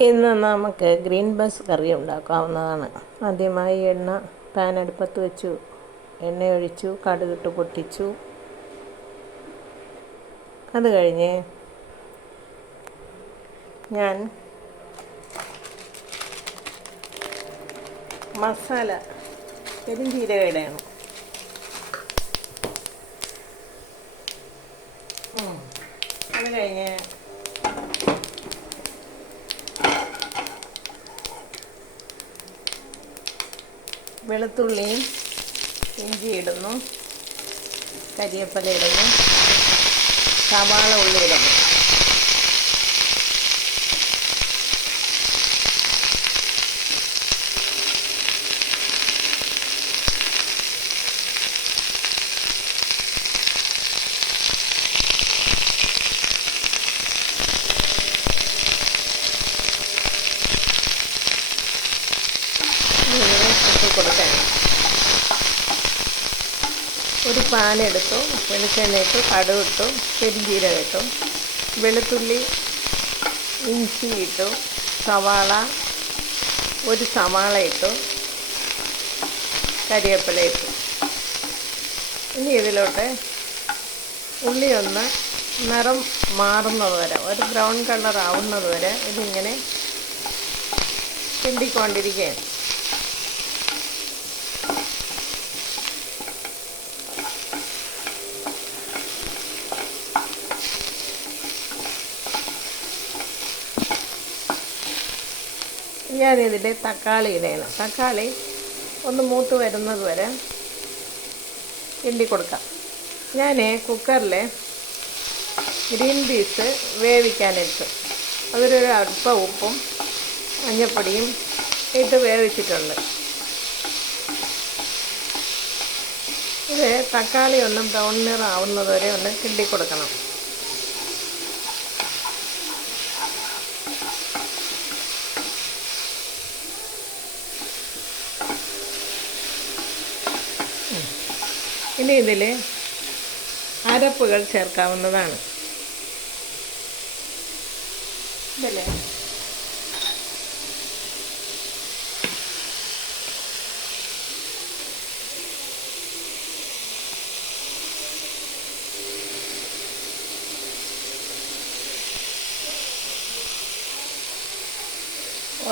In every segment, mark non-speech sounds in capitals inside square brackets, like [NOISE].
ഇന്ന് നമുക്ക് green bus കറി ഉണ്ടാക്കാവുന്നതാണ്. ആദ്യമായി എണ്ണ പാൻ അടുപ്പത്ത് വെച്ചു. എണ്ണ ഒഴിച്ചു കടുകിട്ട് പൊട്ടിച്ചു. അത് കഴിഞ്ഞ് ഞാൻ മസാല പെരുംജീരകം ഇടണം ഉം. അത് കഴിഞ്ഞ് വെളുത്തുള്ളിയും ഇഞ്ചി ഇടുന്നു കരിയപ്പല ഇടുന്നു സവാള ഉള്ളി ഇടുന്നു ഇങ്ങനെ ഇട്ട് കൊടുക്കണം ഒരു പാൻ എടുത്തു വെളിച്ചെണ്ണ ഇട്ടു കടുക് ഇട്ടു പെരിഞ്ചീരകം ഇട്ടു വെളുത്തുള്ളി ഇഞ്ചി ഇട്ടു സവാള ഒരു സവാള ഇട്ടു കരിവേപ്പില ഇട്ടു. ഇനി ഇതിലോട്ട് ഉള്ളി ഒന്ന് നിറം മാറുന്നത് വരെ ഒരു ബ്രൗൺ കളർ ആവുന്നത് വരെ ഇതിങ്ങനെ കിണ്ടിക്കൊണ്ടിരിക്കുകയാണ് ഞാനിതിൽ തക്കാളി ഇടയണം തക്കാളി ഒന്ന് മൂത്ത് വരുന്നത് വരെ കിണ്ടി കൊടുക്കാം. ഞാൻ കുക്കറിൽ ഗ്രീൻ പീസ് വേവിക്കാനിട്ടു അതിലൊരു അല്പം ഉപ്പും മഞ്ഞപ്പൊടിയും ഇട്ട് വേവിച്ചിട്ടുണ്ട്. ഇത് തക്കാളി ഒന്ന് ബ്രൗൺ നിറം ആവുന്നത് വരെ ഒന്ന് കിണ്ടി കൊടുക്കണം. ഇനി ഇതിൽ അരപ്പുകൾ ചേർക്കാവുന്നതാണ്.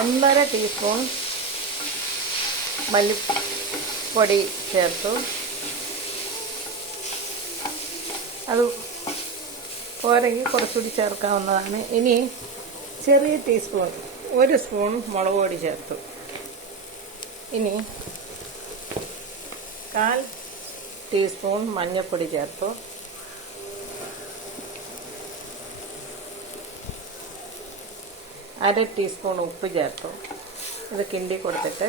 ഒന്നര ടീസ്പൂൺ മല്ലിപ്പൊടി ചേർത്തു. അത് പോരെങ്കിൽ കുറച്ചുകൂടി ചേർക്കാവുന്നതാണ്. ഇനി ചെറിയ ടീസ്പൂൺ ഒരു സ്പൂൺ മുളക് പൊടി ചേർത്തു. ഇനി കാൽ ടീസ്പൂൺ മഞ്ഞൾപ്പൊടി ചേർത്തു. അര ടീസ്പൂൺ ഉപ്പ് ചേർത്തു. ഇത് കിണ്ടി കൊടുത്തിട്ട്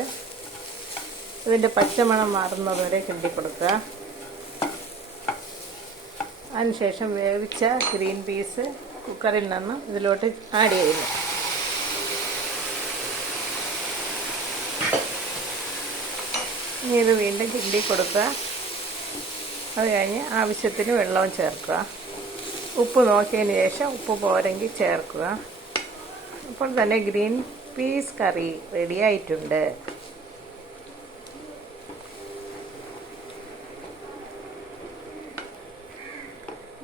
ഇതിന്റെ പച്ചമണം മാറുന്നത് വരെ കിണ്ടി കൊടുക്കുക. അതിനുശേഷം വേവിച്ച ഗ്രീൻ പീസ് കുക്കറിൽ നിന്ന് ഇതിലോട്ട് ആഡ് ചെയ്യുന്നു. ഇനി ഇത് വീണ്ടും കിണ്ടി കൊടുക്കുക. അത് കഴിഞ്ഞ് ആവശ്യത്തിന് വെള്ളവും ചേർക്കുക. ഉപ്പ് നോക്കിയതിന് ശേഷം ഉപ്പ് പോരെങ്കിൽ ചേർക്കുക. അപ്പോൾ തന്നെ ഗ്രീൻ പീസ് കറി റെഡി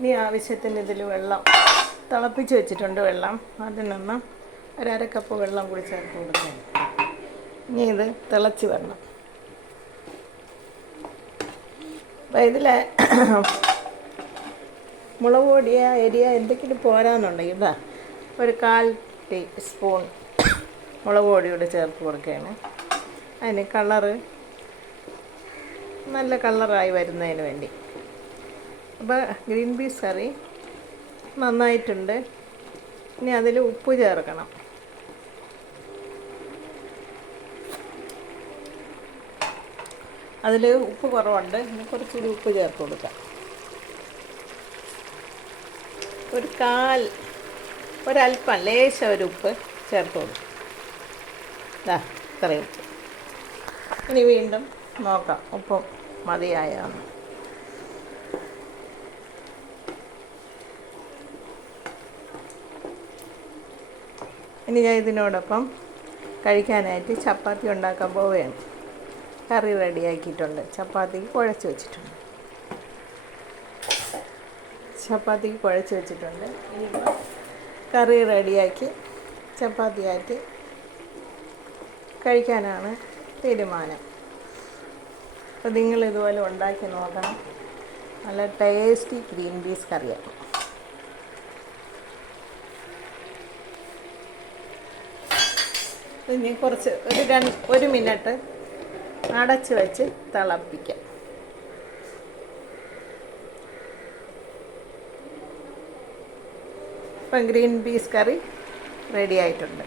ഇനി ആവശ്യത്തിന് ഇതിൽ വെള്ളം തിളപ്പിച്ച് വെച്ചിട്ടുണ്ട് വെള്ളം. അതിൽ നിന്ന് ഒരര കപ്പ് വെള്ളം കൂടി ചേർത്ത് കൊടുക്കാം. ഇനി ഇത് തിളച്ച് വരണം. അപ്പം ഇതിൽ [CLEARS THROAT] മുളക് പൊടിയ എരിയ എന്തെങ്കിലും പോരാന്നുണ്ടെങ്കിൽ ഇതാ ഒരു കാൽ ടീസ്പൂൺ മുളക് പൊടിയോട് ചേർത്ത് കൊടുക്കുകയാണ്. അതിന് കളറ് നല്ല കളറായി വരുന്നതിന് വേണ്ടി. അപ്പോൾ ഗ്രീൻ പീസ് കറി നന്നായിട്ടുണ്ട്. ഇനി അതിൽ ഉപ്പ് ചേർക്കണം. അതിൽ ഉപ്പ് കുറവുണ്ട്. ഇനി കുറച്ചുകൂടി ഉപ്പ് ചേർത്ത് കൊടുക്കാം. ഒരു കാൽ ഒരല്പം ലേശം ഒരു ഉപ്പ് ചേർത്ത് കൊടുക്കും. ഇതാ ഇത്രയും ഉപ്പ്. ഇനി വീണ്ടും നോക്കാം. ഉപ്പ് മതിയായാന്ന് ഇനി ഞാൻ ഇതിനോടൊപ്പം കഴിക്കാനായിട്ട് ചപ്പാത്തി ഉണ്ടാക്കാൻ പോവുകയാണ്. കറി റെഡിയാക്കിയിട്ടുണ്ട്. ചപ്പാത്തിക്ക് കുഴച്ച് വെച്ചിട്ടുണ്ട്. ചപ്പാത്തിക്ക് കുഴച്ച് വെച്ചിട്ടുണ്ട്. ഇനിയിപ്പോൾ കറി റെഡിയാക്കി ചപ്പാത്തി ചപ്പാത്തിയാക്കി കഴിക്കാനാണ് തീരുമാനം. അപ്പോൾ നിങ്ങൾ ഇതുപോലെ ഉണ്ടാക്കി നോക്കണം. നല്ല ടേസ്റ്റി ഗ്രീൻ പീസ് കറിയാണ്. ഇനി കുറച്ച് ഒരു രണ്ട് ഒരു മിനിറ്റ് അടച്ച് വെച്ച് തിളപ്പിക്കാം. ഇപ്പം ഗ്രീൻ പീസ് കറി റെഡി ആയിട്ടുണ്ട്.